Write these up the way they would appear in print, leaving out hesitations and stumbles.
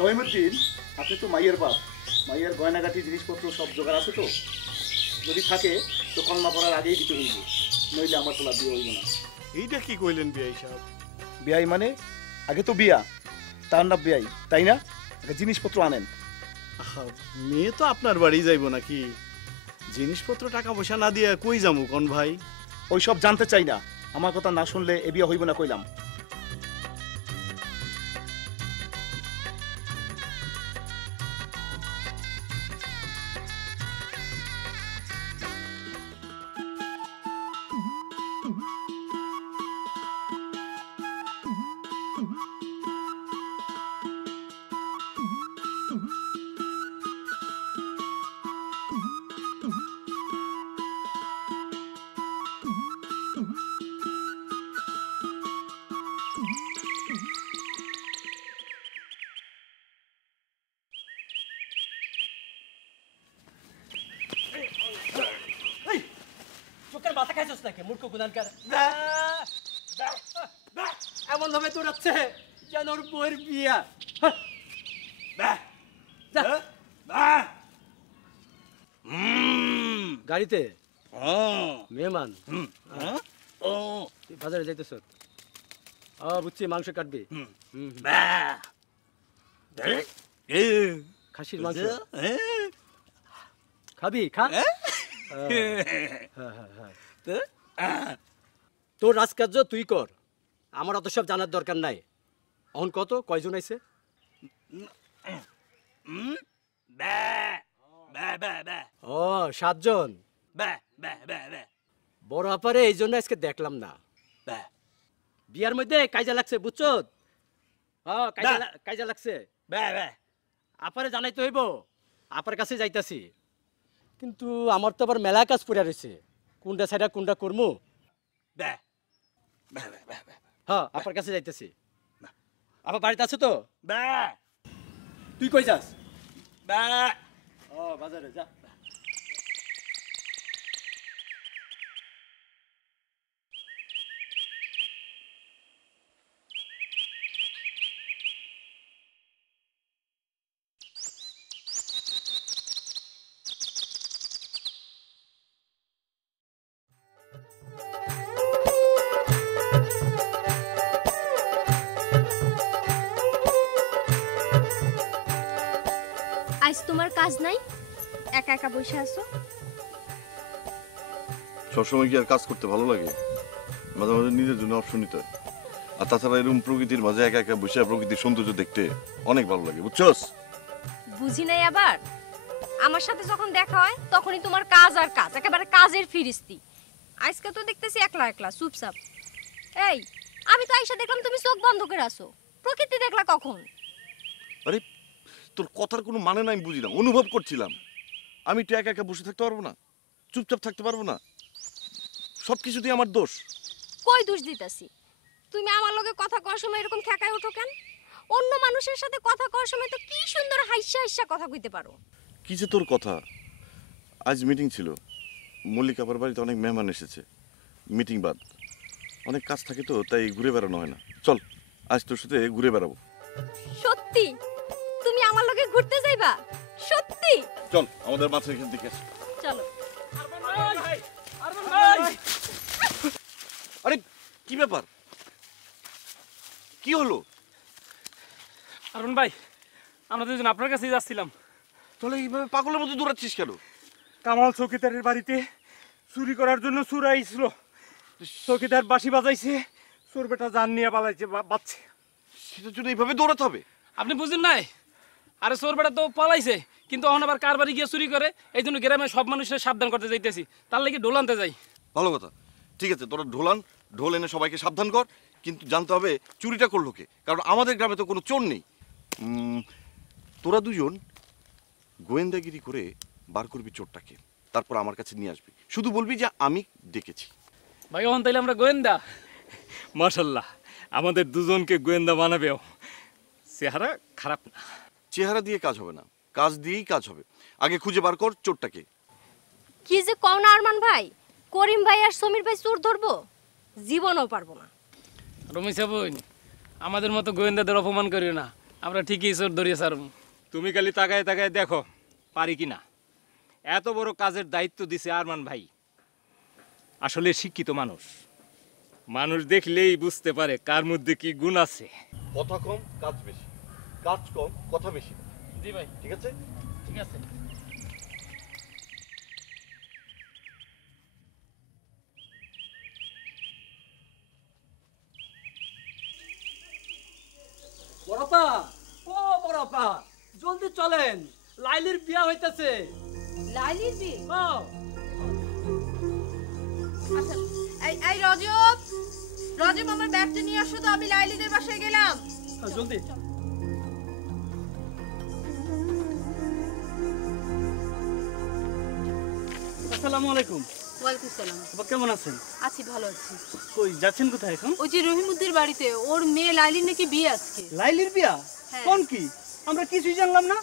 রহিমউদ্দিন, আপনি তো মাইয়ের বাপ, মাইয়ের গয়নাগাটি জিনিসপত্র সব জোগাড় আছে তো? যদি থাকে তো কলমা পড়ার আগেই দিতে হইব, নইলে আমার তোলা বিয়ে হইব না। এইটা কি কইলেন বিয়াই সাহেব? বিয়াই মানে আগে তো বিয়া, তার না বিয়াই, তাই না? আগে জিনিসপত্র আনেন। মেয়ে তো আপনার বাড়ি যাইব নাকি? জিনিসপত্র টাকা পয়সা না দিয়ে কই যামু কোন ভাই? ওই সব জানতে চাই না, আমার কথা না শুনলে এ বিয়া হইব না কইলাম। এমন ভাবে দৌড়াচ্ছে যেন ওর বউয়ের বিয়া। গাড়িতে মেহমান বাজারে যাইতেছ? বুঝছি, মাংস কাটবি। খাসির মাংস খাবি? খা। তোর রাজকার্য তুই কর, আমার অত সব জানার দরকার নাই। অন কত কয়জন আইছে? ও 7 জন। বড় আপারে এই জন্য আজকে দেখলাম না। বিয়ার মধ্যে কাইজা লাগছে, বুঝছ? কাইজা লাগছে। আপারে জানাইতে হইব, আপার কাছে যাইতাছি। কিন্তু আমার তো আবার মেলা কাজ পড়ে রয়েছে, কোনটা ছাইডা কোনটা করমু। হ্যাঁ, আপার কাছে যাইতেছি। আপা বাড়িতে আছে তো? তুই কই যাস? বাজারে যা। আজ তোমার কাজ নাই, একা একা বসে আছো? সবসময় কি আর কাজ করতে ভালো লাগে? মাঝে মাঝে নিজের জন্য অপশন নিতে হয়। আর তাছাড়া এরকম প্রকৃতির মাঝে একা একা বসে প্রকৃতির সৌন্দর্য দেখতে অনেক ভালো লাগে, বুঝছস? বুঝি নাই আবার। আমার সাথে যখন দেখা হয় তখনই তোমার কাজ আর কাজ, একেবারে কাজের ফিরিস্তি। আজকে তো দেখতেছি একলা একলা চুপচাপ। এই, আমি তো আইসা দেখলাম তুমি চোখ বন্ধ করে আছো, প্রকৃতি দেখলা কখন? আরে তোর কথার কোনো মানে নাই, আমি বুঝিলাম, অনুভব করছিলাম। আমি তো একা একা বসে থাকতে পারবো না, চুপচাপ থাকতে পারবো না, সব কিছুতেই আমার দোষ। কই দোষ দিতাছি? তুমি আমার লগে কথা কওয়ার সময় এরকম ঠেকায় ওঠো কেন? অন্য মানুষের সাথে কথা কওয়ার সময় তো কি সুন্দর হাইসা হাইসা কথা কইতে পারো। কি যে তোর কথা, আজ মিটিং ছিল, মল্লিকাপার বাড়িতে অনেক মেহমান এসেছে, মিটিং বাদ, অনেক কাজ থাকে তো, তাই ঘুরে বেড়ানো হয় না। চল আজ তোর সাথে ঘুরে বেড়াবো। সত্যি তুমি আমার লগে ঘুরতে যাইবা? সত্যি? চল আমাদের মাছের এখান থেকে আসি। চলো। আরে কি ব্যাপার, কি হলো? আরুন ভাই, আমরা দুজন আপনার কাছেই যাচ্ছিলাম। তাহলে এইভাবে পাগলের মতো দৌড়াচ্ছিস কেন? কামাল চৌকিদারের বাড়িতে চুরি করার জন্য চোর আইছিল। চৌকিদার বাঁশি বাজাইছে, চোর বেটা জান নিয়ে পালাইছে, বাচ্চে। সেটার জন্য এইভাবে দৌড়াতে হবে? আপনি বুঝেন নাই? আরে চোর বেটা তো পালাইছে, কিন্তু এখন আবার কার বাড়ি গিয়ে চুরি করে, এই জন্য গ্রামে সব মানুষের সাবধান করতে যাইতেছি, তার লাগি ঢোল আনতে যাই। ভালো কথা, ঠিক আছে, তোরা ঢোল এনে সবাইকে সাবধান কর, কিন্তু জানতে হবে চুরিটা করলো কে, কারণ আমাদের গ্রামে তো কোনো চোর নেই। তোরা দুজন গোয়েন্দাগিরি করে বার করবি চোরটাকে, তারপর আমার কাছে নিয়ে আসবি, শুধু বলবি যে আমি ডেকেছি। ভাই এখন তাইলে আমরা গোয়েন্দা? মাশাল্লাহ, আমাদের দুজনকে গোয়েন্দা বানাবেও। চেহারা খারাপ না। চেহারা দিয়ে কাজ হবে না, কাজ দিয়েই কাজ হবে। আগে খুঁজে বার কর চোরটাকে। কি যে কও না আরমান ভাই, করিম ভাই আর সমীর ভাই চোর ধরবো? জীবনও পারবো না। রমেশ বোন, আমাদের মতো গোয়েন্দাদের অপমান করিও না, আমরা ঠিকই চোর ধরিয়ে সারব। তুমি খালি তাকায় তাকায় দেখো পারি কিনা। এত বড় কাজের দায়িত্ব দিছে আরমান ভাই, আসলে শিক্ষিত মানুষ, মানুষ দেখলেই বুঝতে পারে কার মধ্যে কি গুণ আছে। কথা কম কাজ বেশি, কাজ কম কথা বেশি। জি ভাই, ঠিক আছে? ঠিক আছে। বড়পা, ও বড়পা, জলদি চলেন, লাইলির বিয়া হইতাছে। লাইলির বিয়ে? ও আচ্ছা, এই রজব, রজব আমার ব্যাগটা নিয়ে আসো তো, আমি লাইলিদের বাসায় গেলাম। জলদি। আসসালামু আলাইকুম। ওয়ালাইকুম সালাম। আপা কেমন আছেন? আছি, ভালো আছি। কই যাচ্ছেন কোথায় এখন? ওই যে রহিমউদ্দির বাড়িতে, ওর মেয়ে লাইলির নাকি বিয়ে আজকে। লাইলির বিয়া? হ্যাঁ। কোন কি? আমরা কিছুই জানলাম না।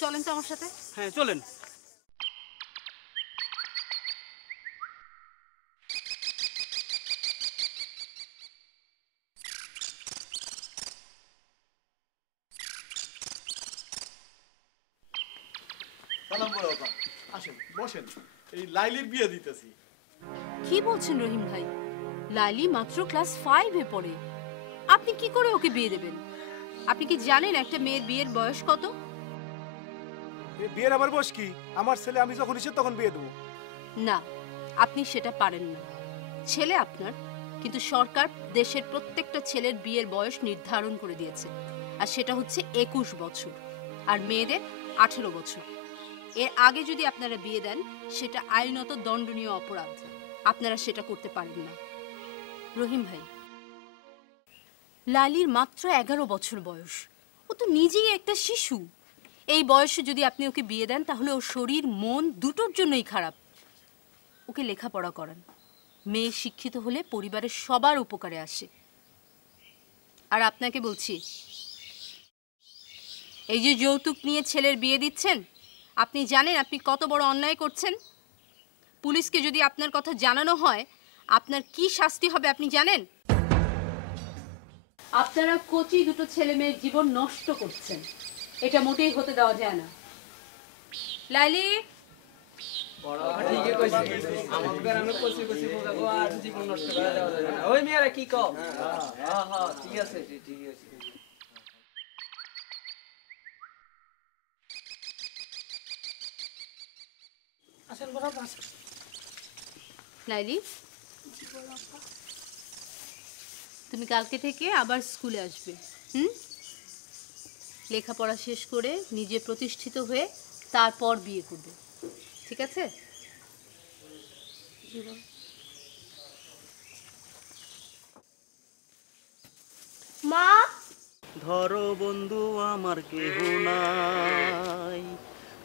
চলেন তো আমার সাথে। হ্যাঁ চলেন। সালাম বড় আপা, আসেন বসেন, এই লাইলির বিয়ে দিতেছি। কি বলছেন রহিম ভাই? লাইলি মাত্র ক্লাস 5-এ পড়ে, আপনি কি করে ওকে বিয়ে দেবেন? আপনি কি জানেন একটা মেয়ের বিয়ের বয়স কত? বিয়ের আবার বয়স কি? আমার ছেলে আমি যখন ইচ্ছে তখন বিয়ে দেবো। না, আপনি সেটা পারেন না। ছেলে আপনার, কিন্তু সরকার দেশের প্রত্যেকটা ছেলের বিয়ের বয়স নির্ধারণ করে দিয়েছে, আর সেটা হচ্ছে 21 বছর, আর মেয়েদের 18 বছর। এর আগে যদি আপনারা বিয়ে দেন সেটা আইনত দণ্ডনীয় অপরাধ, আপনারা সেটা করতে পারেন না। রহিম ভাই, লালির মাত্র 11 বছর বয়স, ও তো নিজেই একটা শিশু। এই বয়সে যদি আপনি ওকে বিয়ে দেন তাহলে ওর শরীর মন দুটোর জন্যই খারাপ। ওকে লেখাপড়া করান, মেয়ে শিক্ষিত হলে পরিবারের সবার উপকারে আসে। আর আপনাকে বলছি, এই যে যৌতুক নিয়ে ছেলের বিয়ে দিচ্ছেন, আপনি জানেন আপনি কত বড় অন্যায় করছেন? পুলিশকে যদি আপনার কথা জানানো হয় আপনার কি শাস্তি হবে আপনি জানেন? আপনারা কচি দুটো ছেলে মেয়ের জীবন নষ্ট করছেন, এটা মোটেই হতে দেওয়া যায় না। লাইলি, ওই মেয়েরা কি কও? হ্যাঁ ঠিক আছে, ঠিক আছে। লাইলি, তুমি কালকে থেকে আবার স্কুলে আসবে। লেখাপড়া শেষ করে নিজে প্রতিষ্ঠিত হয়ে তারপর বিয়ে করবে, ঠিক আছে? মা, ধরো বন্ধু আমার কেহ নাই,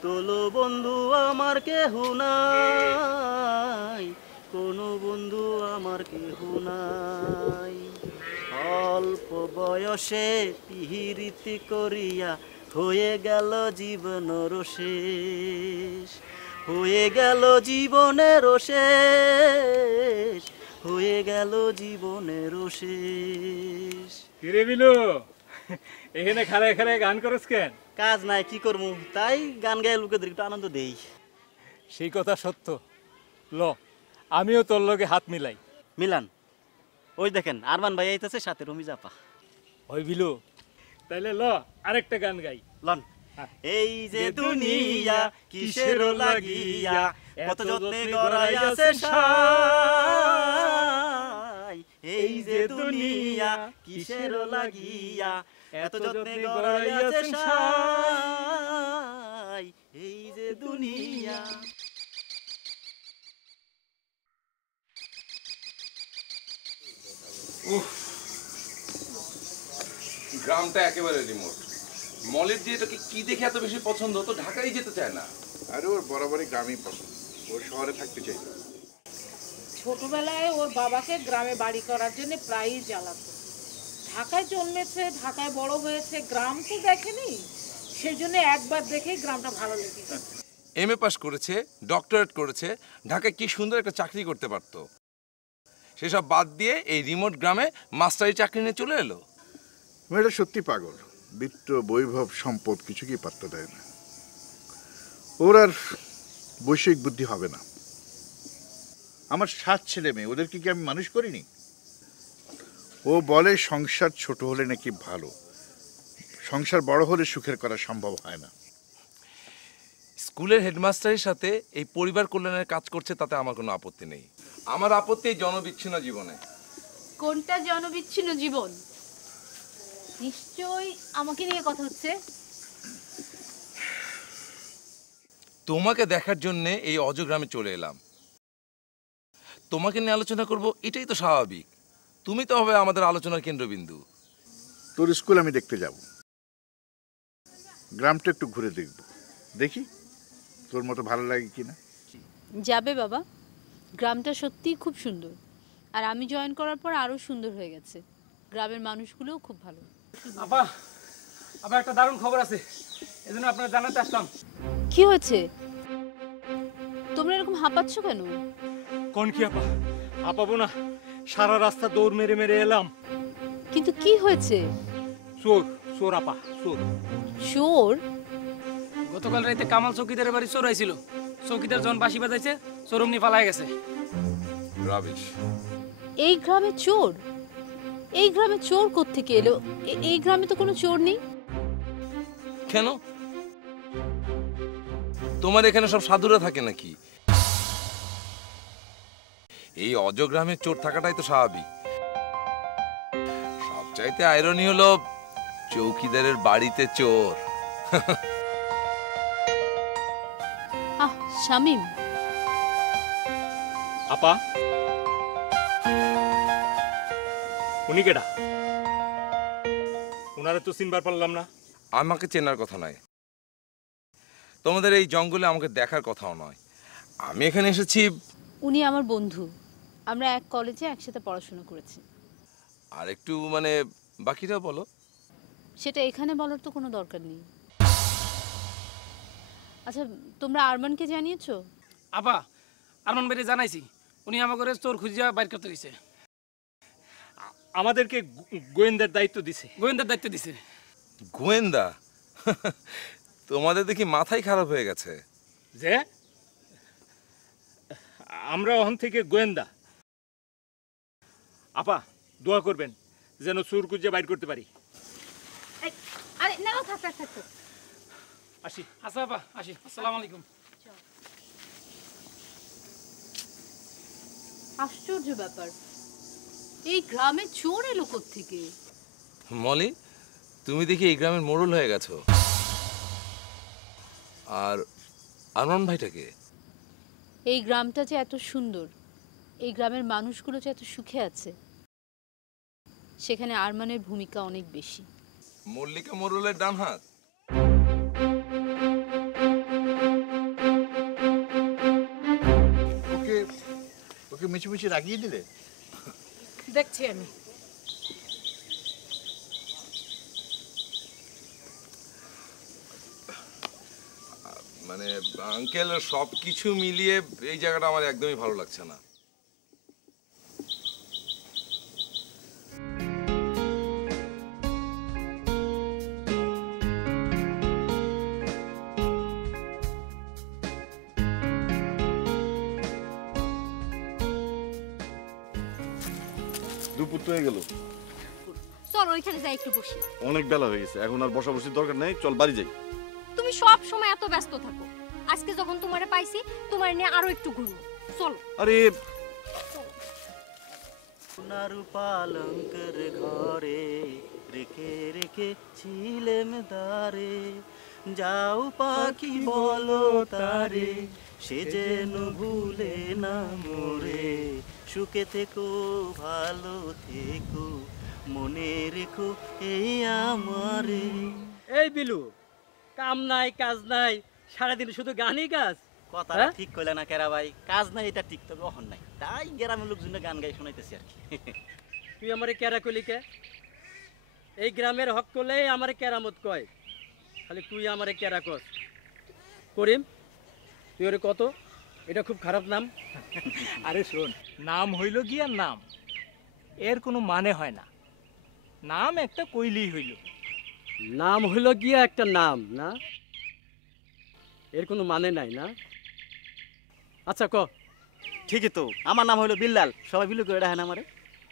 তোলো বন্ধু আমার কেহ নাই, কোনো বন্ধু আমার কেহ নাই। অল্প বয়সে পিহিরিতি করিয়া হয়ে গেল জীবনের শেষ, হয়ে গেল জীবনের শেষ, হয়ে গেল জীবনের শেষ। কিরে বিলু, এখানে খাড়ায় খাড়ায় গান করস কেন? কাজ নাই, কি করবো, তাই গান গায়ে লোকেদের একটু আনন্দ দেই। সেই কথা সত্য। ল, আমিও তোর লগে হাত মিলাই। মিলান, ওই দেখেন আরমান ভাই আইতাছে, সাথে রমিজ আপা। ওই বিলু, তাইলে ল আরেকটা গান গাই। লন। এই যে দুনিয়া কিসের লাগিয়া, কত যত্নে গড়াইয়াছে সাই। এই যে দুনিয়া কিসের লাগিয়া, এত যত্নে গড়াইয়াছে সাই। এই যে দুনিয়া। গ্রামটা একেবারে রিমোট। মলের যে এটাকে কি দেখে এত বেশি পছন্দ, তো ঢাকায় যেতে চায় না। আরে ওর বরাবরই গ্রামই পছন্দ, ওর শহরে থাকতে চাই না। ছোটবেলায় ওর বাবাকে গ্রামে বাড়ি করার জন্য প্রায়ই জ্বালাতো। ঢাকায় জন্মেছে, ঢাকায় বড় হয়েছে, গ্রাম তো দেখেনি, সেই জন্য একবার দেখেই গ্রামটা ভালো লেগে গেছে। এমএ পাস করেছে, ডক্টরেট করেছে, ঢাকায় কি সুন্দর একটা চাকরি করতে পারতো। সেসব বাদ দিয়ে এই রিমোট গ্রামে মাস্টারি চাকরি নিয়ে চলে এলো। মেয়েটা সত্যি পাগল, বিত্ত বৈভব সম্পদ কিছু কি পাত্তা দেয় না। ওর আর বৈষয়িক বুদ্ধি হবে না। আমার 7 ছেলে মেয়ে, ওদেরকে কি আমি মানুষ করিনি? ও বলে সংসার ছোট হলে নাকি ভালো, সংসার বড় হলে সুখের করা সম্ভব হয় না। স্কুলের হেডমাস্টারের সাথে এই পরিবার কল্যাণের কাজ করছে, তাতে আমার কোনো আপত্তি নেই। আমার আপত্তি এই জনবিচ্ছিন্ন জীবনে। কোনটা জনবিচ্ছিন্ন জীবন? নিশ্চয়ই আমাকে নিয়ে কথা হচ্ছে। তোমাকে দেখার জন্য এই অজগ্রামে চলে এলাম। তোমাকে নিয়ে আলোচনা করব, এটাই তো স্বাভাবিক। তুমি তো হবে আমাদের আলোচনার কেন্দ্রবিন্দু। তোর স্কুল আমি দেখতে যাব, গ্রামটা একটু ঘুরে দেখব, দেখি তোর মতো ভালো লাগে কিনা। যাবে বাবা, গ্রামটা সত্যিই খুব সুন্দর, আর আমি জয়েন করার পর আরো সুন্দর হয়ে গেছে। গ্রামের মানুষগুলোও খুব ভালো। আপা, আপা একটা দারুণ খবর আছে, এজন্য আপনারা জানাতে আসলাম। কি হয়েছে? তোমরা এরকম হাঁপাচ্ছ কেন? কোন কি আপা? হাঁপাবো না, সারা রাস্তা দৌড় মেরে মেরে এলাম। কিন্তু কি হয়েছে? চোর, চোর আপা, চোর। চোর? গতকাল রাতে কামাল চৌকিদারের বাড়ি চোর আইছিল। চৌকিদার যখন বাঁশি বাজাইছে, চোর অমনি পালায় গেছে। রাবিশ। এই গ্রামে চোর? এই গ্রামে চোর কোত্থেকে এলো? এই গ্রামে তো কোনো চোর নেই। কেন? তোমার এখানে সব সাধুরা থাকে নাকি? এই অজগ্রামে চোর থাকাটাই তো স্বাভাবিক। সবচাইতে আইরনি হলো চৌকিদারের বাড়িতে চোর। আহ শামিম। আপা, উনি কেডা? উনারে তো চিনবার পারলাম না। আমাকে চেনার কথা নয়, তোমাদের এই জঙ্গলে আমাকে দেখার কথাও নয়। আমি এখানে এসেছি। উনি আমার বন্ধু, আমরা এক কলেজে একসাথে পড়াশোনা করেছি। আর একটু মানে বাকিটা বলো। সেটা এখানে বলার তো কোনো দরকার নেই। আচ্ছা, তোমরা আরমানকে জানিয়েছো? আপা, আরমান ভাইরে জানাইছি, উনি আমাকে চোর খুঁজিয়া বাইর করতে দিছে। আমাদেরকে গোয়েন্দার দায়িত্ব দিছে। গোয়েন্দার দায়িত্ব দিছে। গোয়েন্দা? তোমাদের দেখি মাথাই খারাপ হয়ে গেছে। যে আমরা ওখান থেকে গোয়েন্দা। আপা, দোয়া করবেন যেন চোর খুঁজে বাইর করতে পারি। আরে না, থাক থাক থাক। আসি। আচ্ছা আপা, আসি। আসসালামু আলাইকুম। আশ্চর্য ব্যাপার, এই গ্রামে চোর এলো কোত্থেকে? মলি, তুমি দেখি এই গ্রামের মোড়ল হয়ে গেছো। আর আরমান ভাইটাকে? এই গ্রামটা যে এত সুন্দর, এই গ্রামের মানুষগুলো যে এত সুখে আছে, সেখানে আরমানের ভূমিকা অনেক বেশি। মল্লিকা মোড়লের ডান হাত? ওকে ওকে মিছিমিছি রাগিয়ে দিলে? দেখছি আমি। মানে আঙ্কেল, সব কিছু মিলিয়ে এই জায়গাটা আমার একদমই ভালো লাগছে না। দুপুর তো হয়ে গেল, চল ওইখানে যাই একটু বসি। অনেক বেলা হয়ে গেছে, এখন আর বসাবসির দরকার নেই, চল বাড়ি যাই। তুমি সব সময় এত ব্যস্ত থাকো, আজকে যখন তোমারে পাইছি তোমার নিয়ে আরো একটু ঘুরবো, চলো। আরে সোনার পালঙ্কের ঘরে রেখে রেখে ছিলেম দারে, যাও পাখি বলো তারে, সে যেন ভুলে না মোরে, সুখে থেকো ভালো থেকো, মনে রেখো এই আমারে। এই বিলু, কাম নাই কাজ নাই, সারাদিন শুধু গানই গাছ। কথাটা ঠিক কইলে না কেরা ভাই, কাজ নাই এটা ঠিক, তবে অহন নাই, তাই গ্রামের লোকজন গান গাই শোনাইতেছি আর কি। তুই আমারে কেরা কইলি কে? এই গ্রামের হক করলেই আমারে কেরামত কয়, খালি তুই আমারে কেরা কস। করিম, তুই ওরে কত, এটা খুব খারাপ নাম। আরে শোন, নাম হইল গিয়া নাম, এর কোনো মানে হয় না। নাম একটা কইলেই হইল। নাম হইল গিয়া একটা নাম না, এর কোনো মানে নাই না। আচ্ছা ক। ঠিকই তো, আমার নাম হলো বিল্লাল, সবাই বিলু করে ডাকেন আমারে।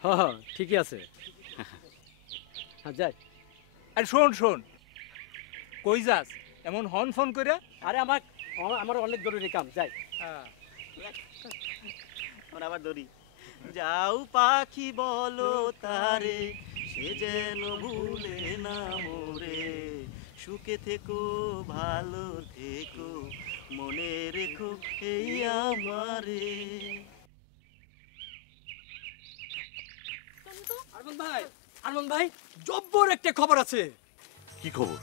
হ হ ঠিকই আছে। হ্যাঁ যাই। আরে শোন শোন, কই যাস এমন হন ফোন করে? আরে আমার অনেক জরুরি কাম, যাই। আমরা আবার ধরি, যাও পাখি বলো তারে, সে যেন ভুলে না মোরে, সুখে থেকো ভালো থেকো, মনে রেখো এই আমারে। আরমান ভাই, জব্বর একটা খবর আছে। কি খবর?